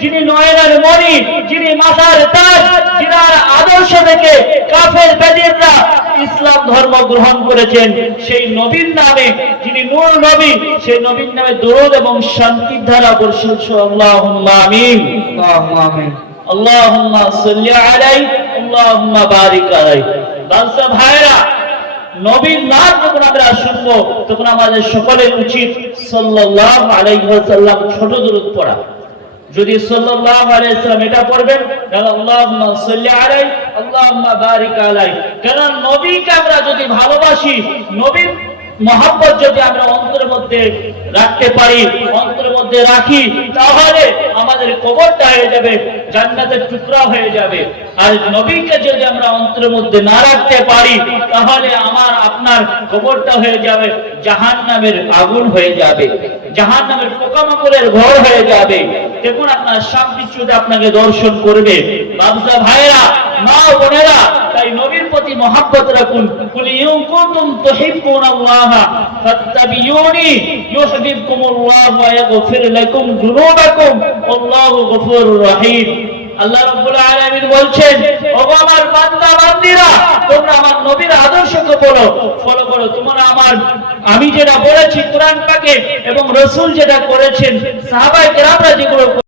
যিনি নয়নের মণি, যিনি মাথার তাজ, যিনার আদর্শ থেকে কাফের বেদিনরা ইসলাম ধর্ম গ্রহণ করেছেন, সেই নবীর নামে, যিনি নূর নবী, সেই নবীর নামে দরুদ এবং শান্তির ধারা বর্ষিত হোক। আল্লাহুম্মা আমিন। আল্লাহুম্মা আমিন। আল্লাহুম্মা সাল্লি আলাইহি আল্লাহুম্মা বারিক আলাইহি। বাদশা ভাইরা, নবীর নাম যখন আমরা শুনবো তখন আমাদের সকলের উচিত সাল্লাল্লাহু আলাইহি ওয়াসাল্লাম ছোট দরুদ পড়া। যদি সাল্লাল্লাহু আলাইহি ওয়াসাল্লাম এটা পড়বেন তাহলে আল্লাহুম্মা সাল্লি আলাইহি আল্লাহুম্মা বারিক আলাইহি। কারণ নবীকে আমরা যদি ভালোবাসি, নবীর মহব্বত যদি আমরা অন্তরের মধ্যে রাখতে পারি, অন্তরের মধ্যে রাখি, তাহলে আমাদের কবরটা হয়ে যাবে জান্নাতের টুকরা হয়ে যাবে। আর নবীকে যদি আমরা অন্তরের মধ্যে না রাখতে পারি, তাহলে আমার আপনার কবরটা হয়ে যাবে জাহান্নামের আগুন হয়ে যাবে, জাহান্নামের পোকামাকড়ের ঘর হয়ে যাবে। দেখুন আপনার সামনে যদি আপনাকে দর্শন করবে। বাবজা ভাইরা, মা বোনেরা, তাই নবীর প্রতি মহব্বত রাখুন। কুল ইন কুনতুম তুহিব্বুনাল্লাহ ফাত্তাবিউনি ইউহিব্বুকুমুল্লাহ ওয়া ইয়াগফির লাকুম যুনুবাকুম আল্লাহু গফুরুর রহিম। আল্লাহ রাব্বুল আলামিন বলছেন, ওগো আমার বান্দা বান্দীরা, তোমরা আমার নবীর আদর্শকে ফলো করো। তোমরা আমি যেটা বলেছি কোরআন পাকে এবং রাসূল যেটা করেছেন, সাহাবায়ে কেরামরা যেগুলো